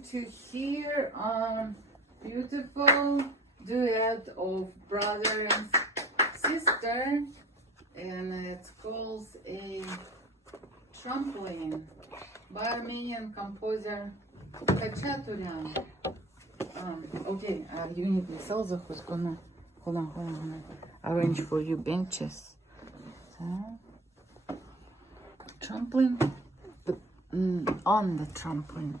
going to hear beautiful duet of brother and sister, and it's called a trampoline by Armenian composer Khachaturian. Okay, you need me Selza who's gonna hold on. Arrange for you benches. So, trampoline. On the trampoline.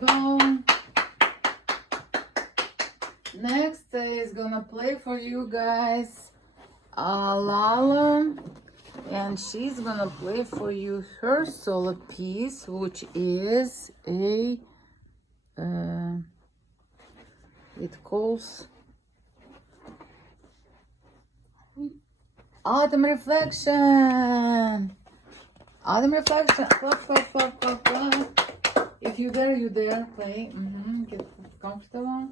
Bell. Next is gonna play for you guys Lala, and she's gonna play for you her solo piece, which is a it calls Autumn Reflection. Clap. If you there, play. Get comfortable.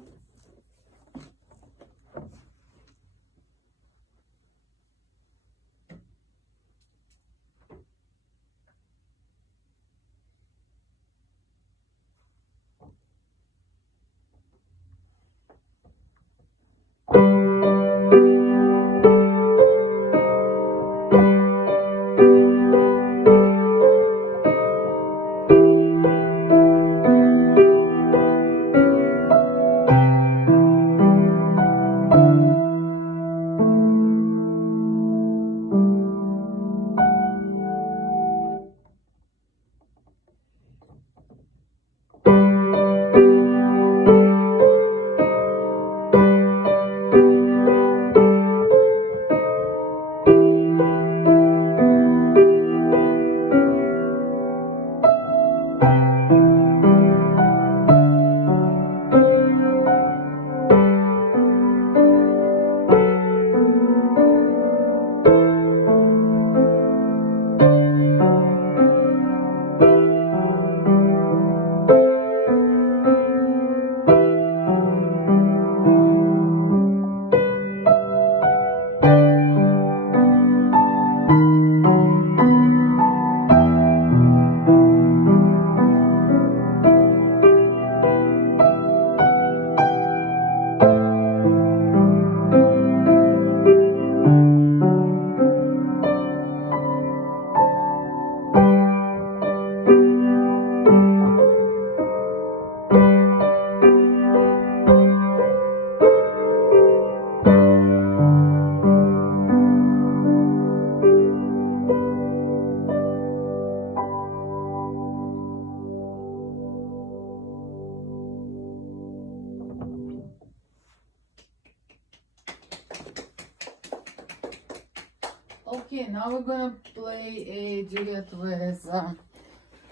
Okay, now we're gonna play a duet with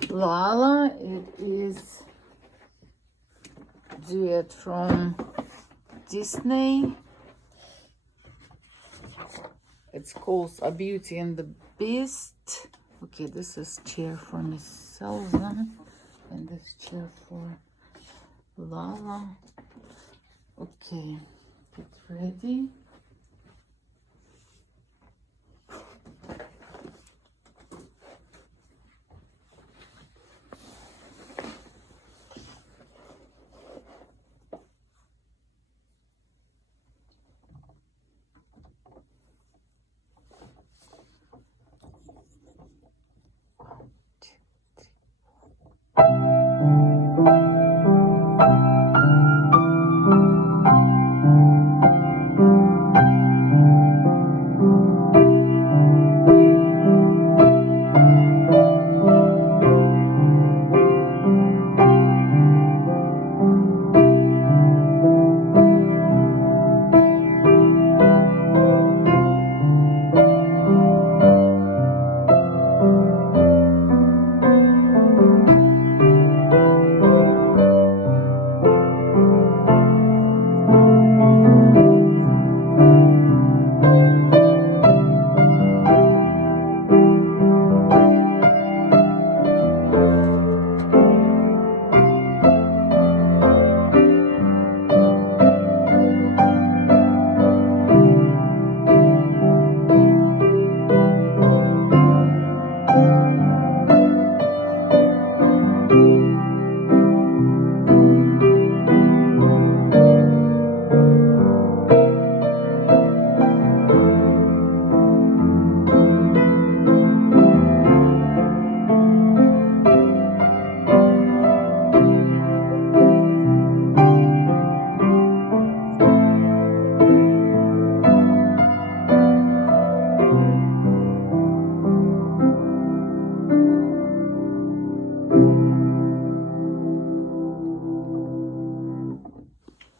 Lala. It is duet from Disney. It's called A Beauty and the Beast. Okay, this is chair for Miss Selva, and this chair for Lala. Okay, get ready.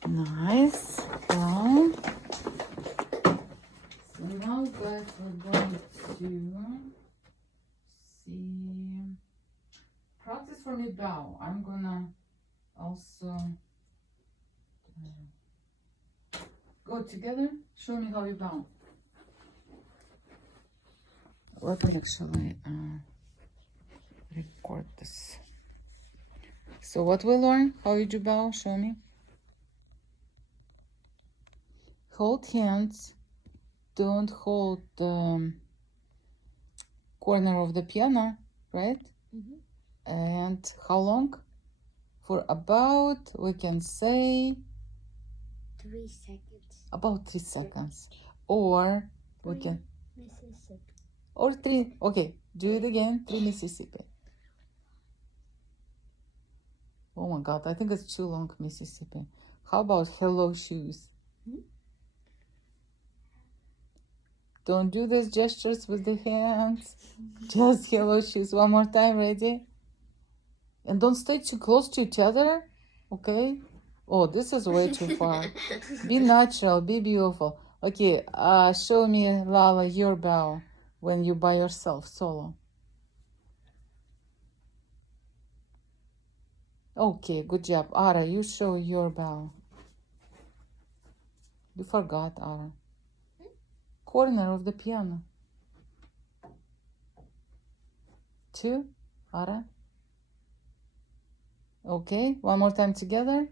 Nice. Well, so now guys, we're going to see practice for me bow. I'm gonna also go together. Show me how you bow. Let me actually record this. So what we learn? How you do bow? Show me. Hold hands. Don't hold the corner of the piano, right? Mm-hmm. And how long? For about, we can say 3 seconds. about 3 seconds. Or we can, Mississippi. or 3. Okay, do it again. 3 Mississippi. Oh my God, I think it's too long, Mississippi. How about hello shoes? Don't do these gestures with the hands. Just hello shoes. One more time, ready? And don't stay too close to each other, okay? Oh, this is way too far. Be natural, be beautiful. Okay, show me, Lala, your bow when you're by yourself, solo. Okay, good job. Ara, you show your bow. You forgot, Ara. Corner of the piano. 2, Ara. Okay, one more time together.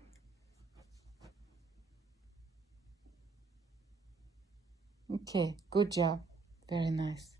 Okay, good job. Very nice.